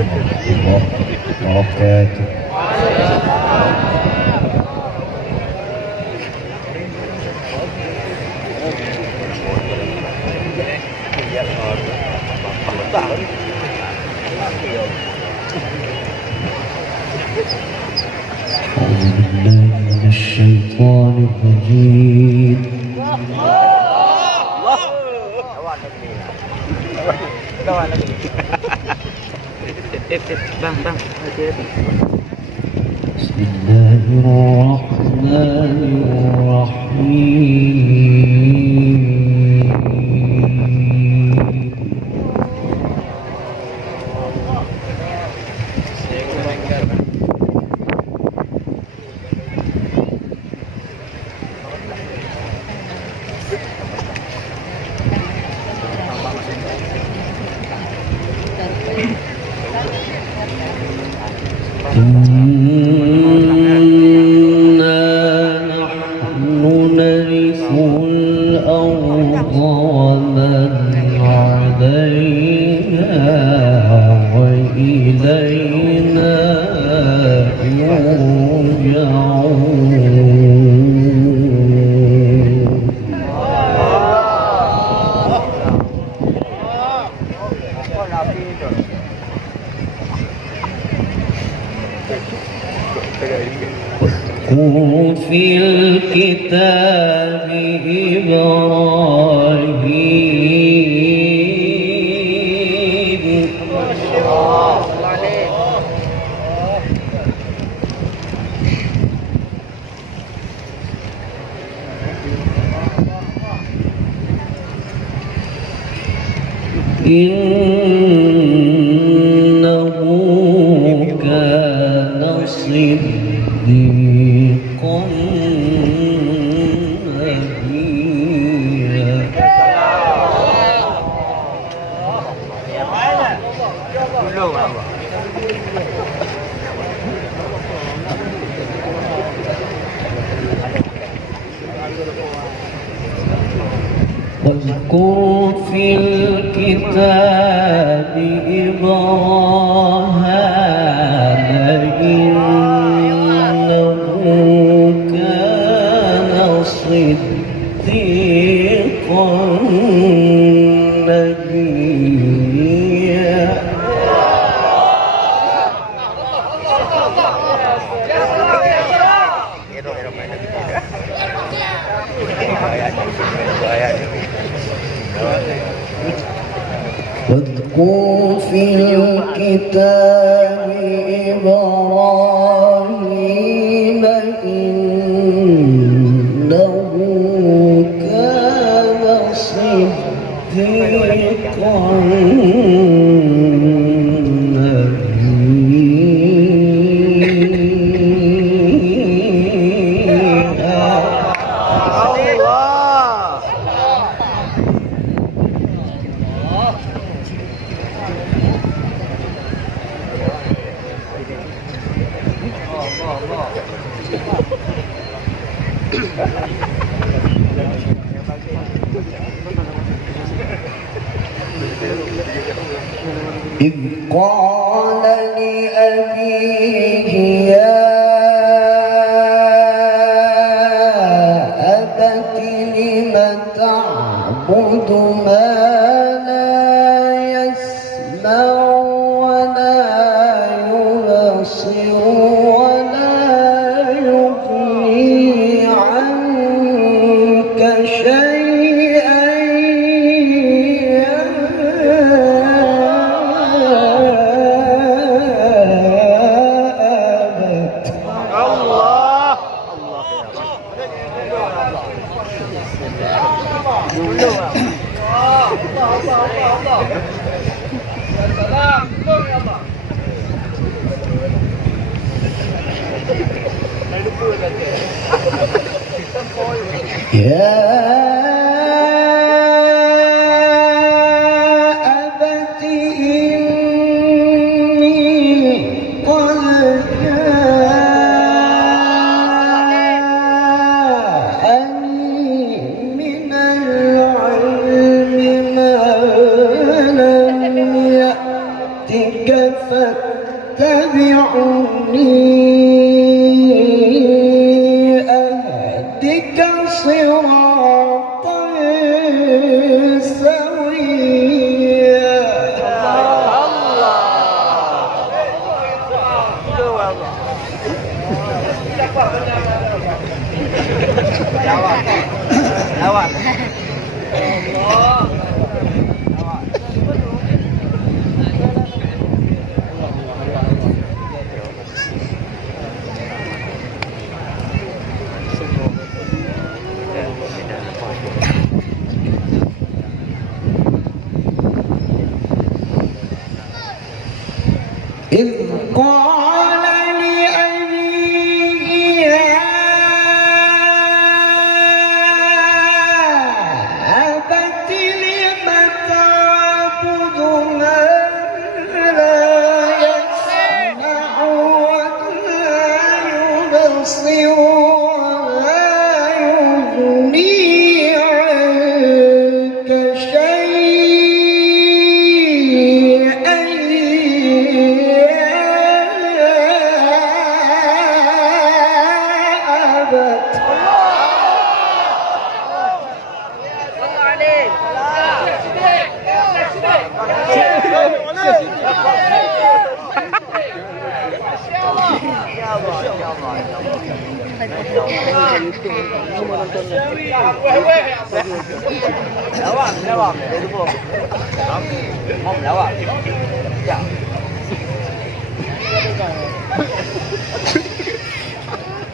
الله وبركاته. أعوذ بالله من الشيطان الرجيم. بسم الله الرحمن الرحيم. إنا نحن نرث الأرض ومن عليها وإلينا يرجعون. واذكر في الكتاب إبراهيم إنه كان صديقا نبيا. واذكر في الكتاب إبراهيم إنه كان صديقا نبيا. واذكر في الكتاب إبراهيم إنه كان صديقا إذ قال لأبيه يا أبت لم تعبد ما لا يسمع ولا يبصر ولا يغني عنك شيئا يا أبت إني قد جاءني من العلم ما لم يأتك فاتبعني أهدك صراطا سويا. إذ قال لأبيه يا أبت لم تعبد ما لا يسمع ولا يبصر ولا يغني عنك شيئا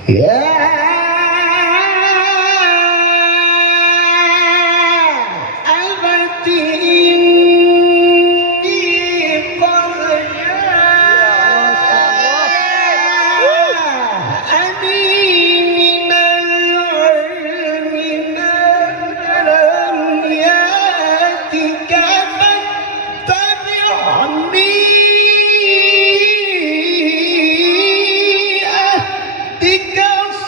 يا أبت إني قد جاءني من العلم ما لم يأتك فاتبعني أهدك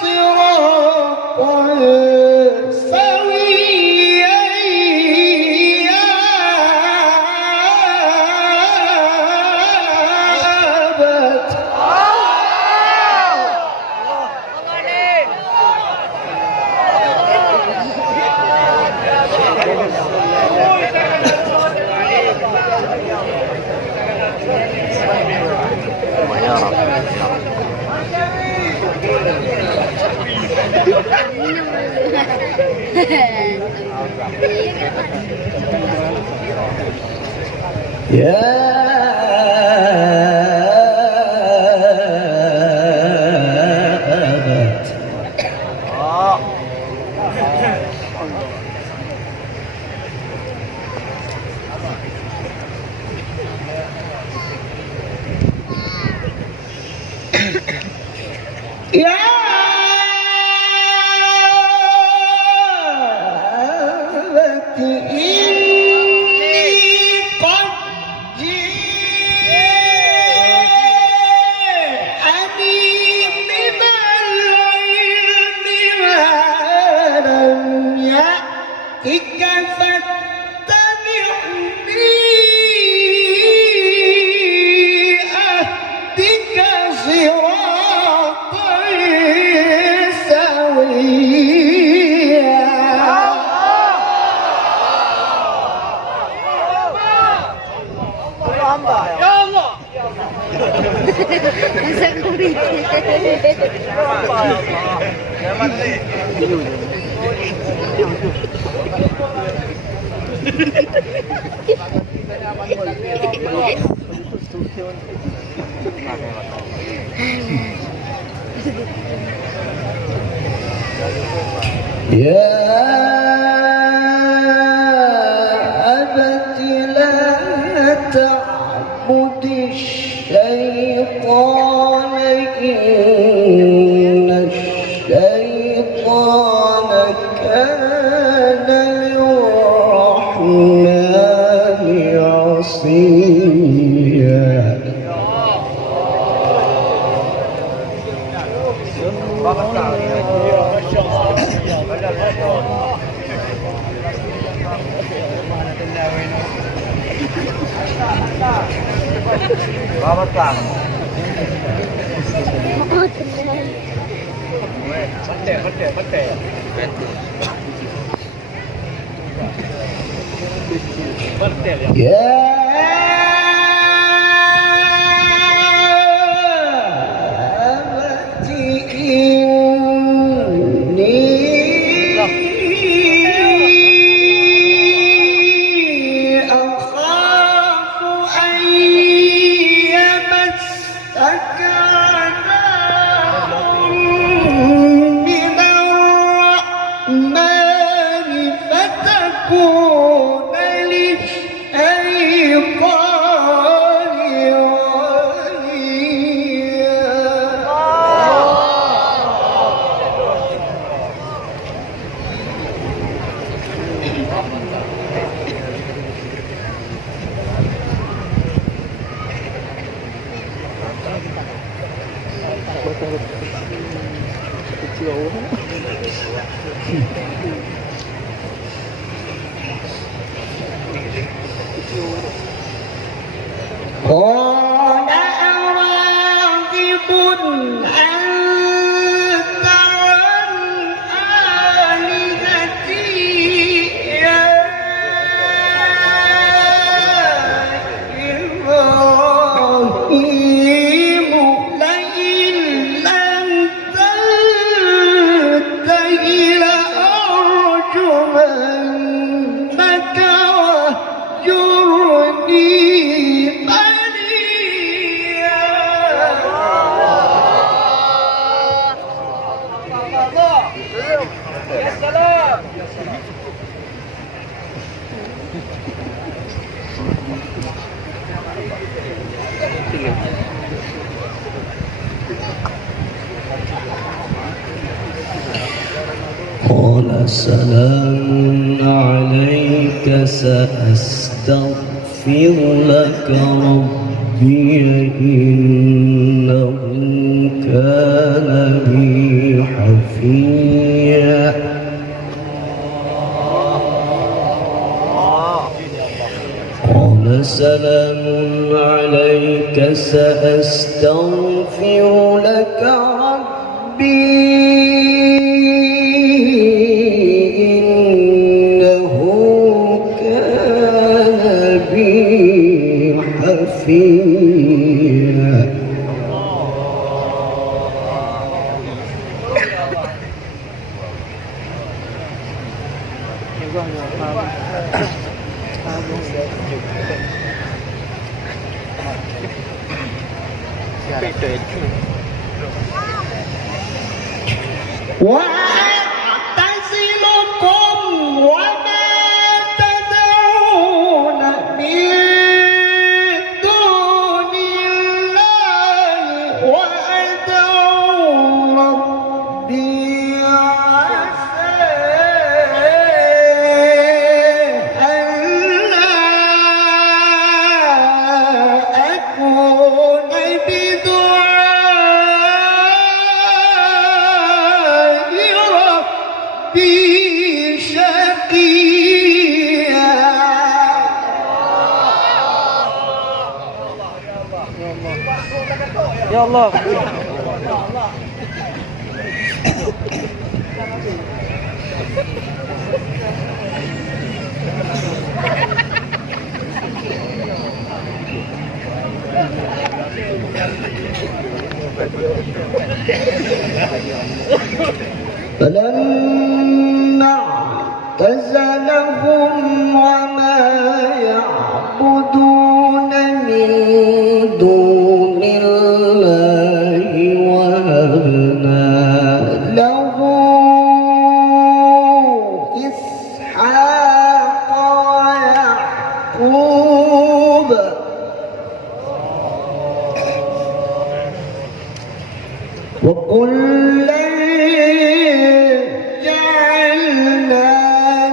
صراطا سويا. يا أبت يا يا أبت إني قد جاءني من العلم ما لم يأتك فاتبعني أهدك صراطا سويا. Ya Allah. يا أبت لا تعبد الشيطان إن الشيطان كان للرحمن عصيا. قال أراغب أنت عن آلهتي يا إبراهيم لئن لم تنته لأرجمنك واهجرني قال سلام عليك سأستغفر لك ربي إنه كان بي حفيا قال سلام عليك سأستغفر لك ربي إنه كان بي حفيا وأعتزلكم وما تدعون من دون الله وأدعو ربي عسى ألا أكون بدعاء ربي شقيا يا الله فلما اعتزلهم وما يعبدون من دون الله وهبنا له إسحاق ويعقوب وكلا جعلنا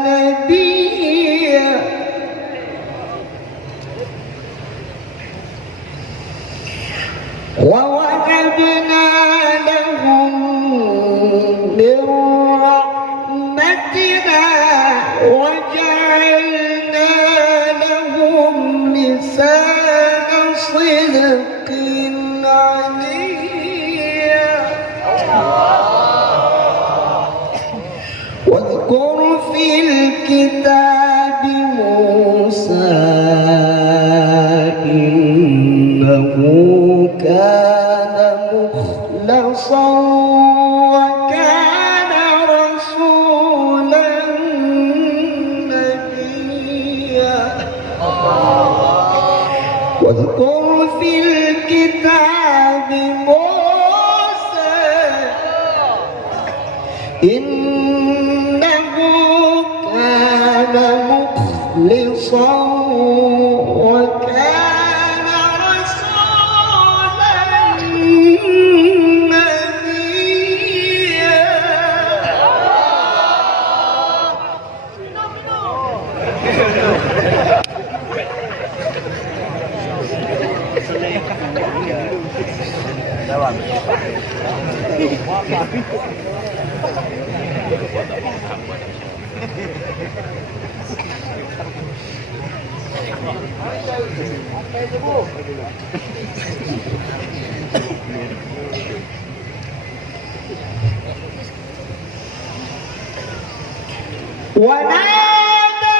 نبيا ووهبنا لهم من رحمتنا وجعلنا لهم لسان صدق إنه كان مخلصا وكان رسولا نبيا واذكر في الكتاب موسى إنه كان مخلصا وكان رسولا نبيا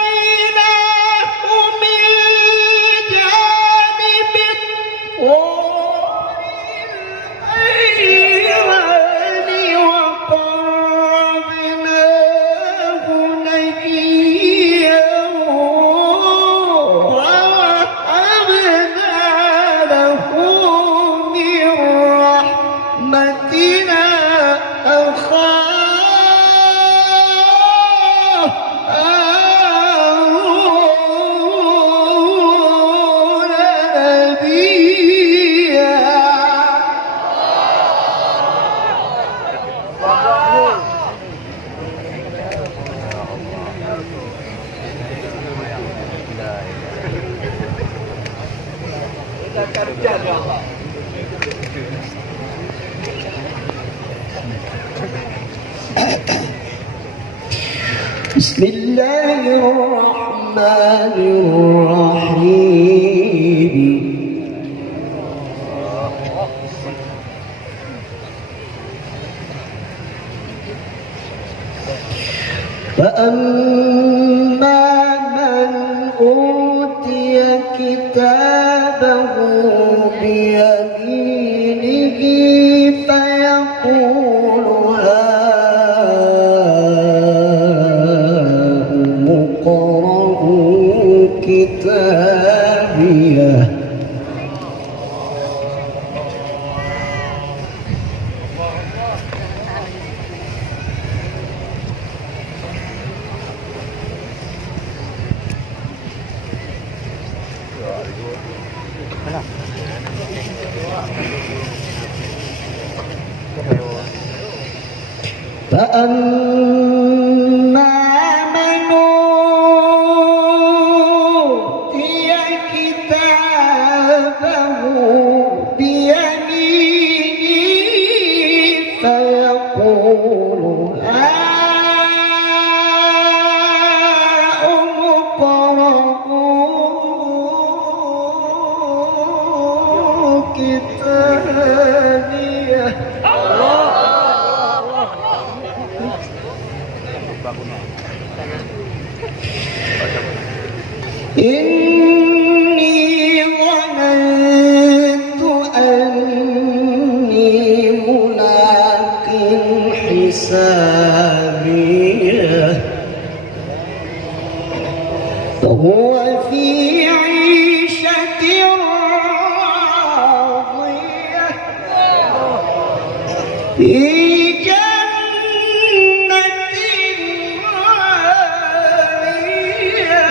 وناديناه من جانب الطور الأيمن وقربناه نجيا ووهبنا له من رحمتنا أخاه بسم الله الرحمن الرحيم فأما من أوتي كتابه بيمينه فيقول هاؤم اقرءوا كتابيه فأما من أوتي كتابه بيمينه فيقول هاؤم اقرءوا كتابيه إني ظننت أني ملاق حسابيه فهو في عيشة راضية في جنة عالية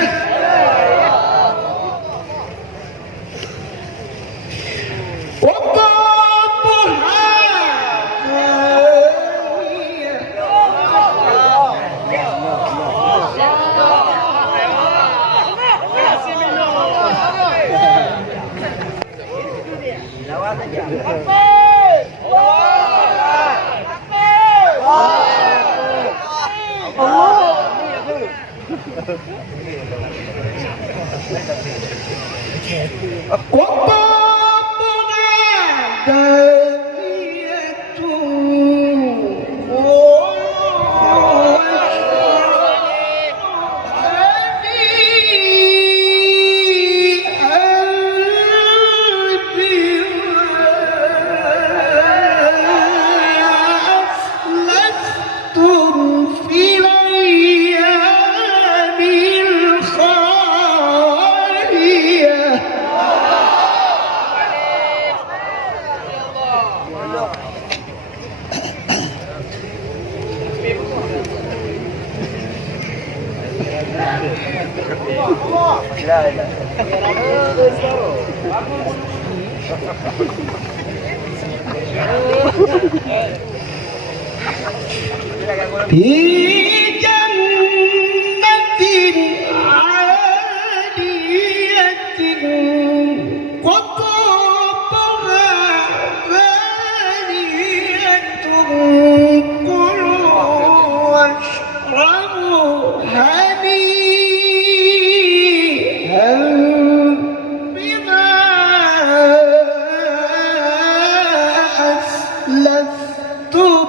وقطوفها دانية وقطوفها دانية هنيئا في جنة عالية قطوفها دانية كلوا واشربوا هنيئا بما أسلفتم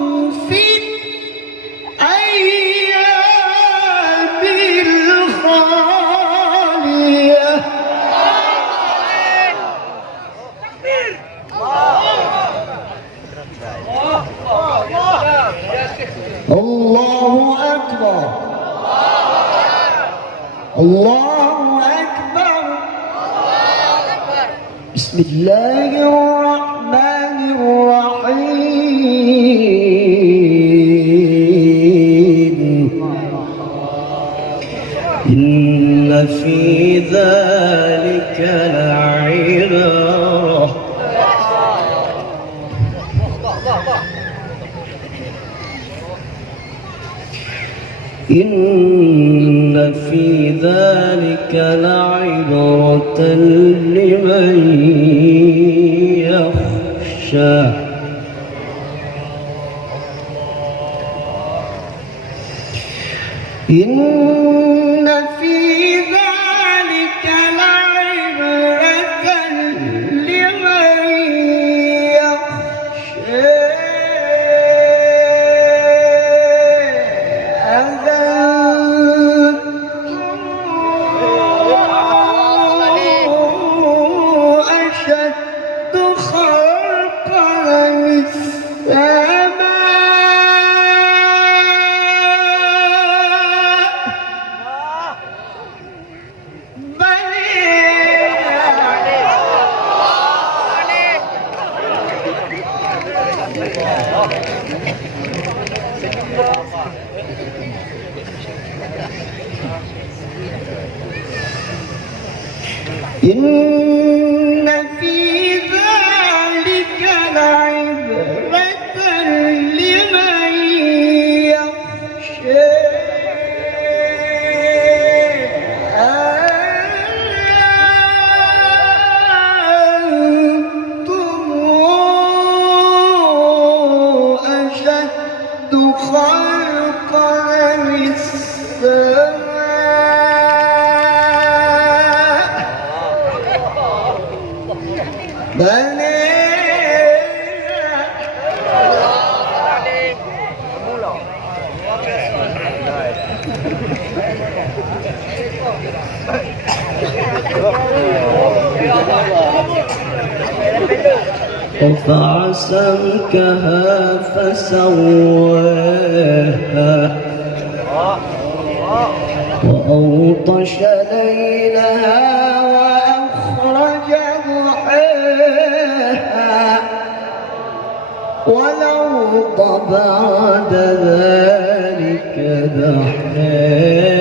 في الأيام الخالية. الله أكبر الله أكبر. بسم الله الرحمن الرحيم. إن في ذلك لعبرة إن في ذلك لعبرة لمن يخشى. إن في ذلك لعبرة لمن يخشى. أشد خلقا من إن في ذلك لعبرة لمن يخشى. أنتم أشد خلقا من السماء رفع سمكها فسواها وأغطش ليلها وأخرج ضحاها والأرض بعد ذلك دحاها.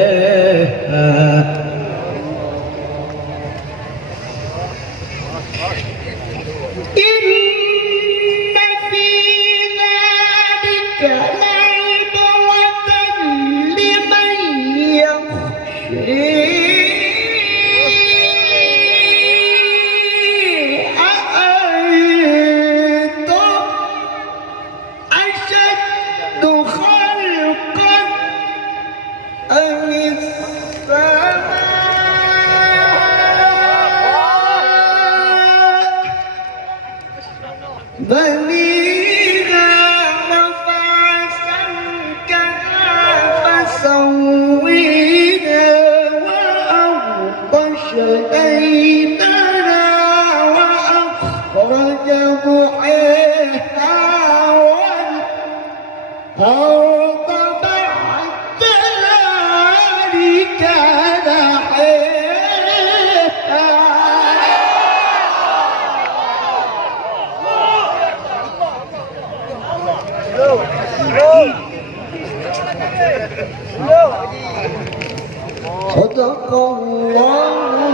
بنيها رفع سمكها فسويها وأغطش ليلها وأخرج ضحاها والأرض بعد ذلك دحاها. صدق الله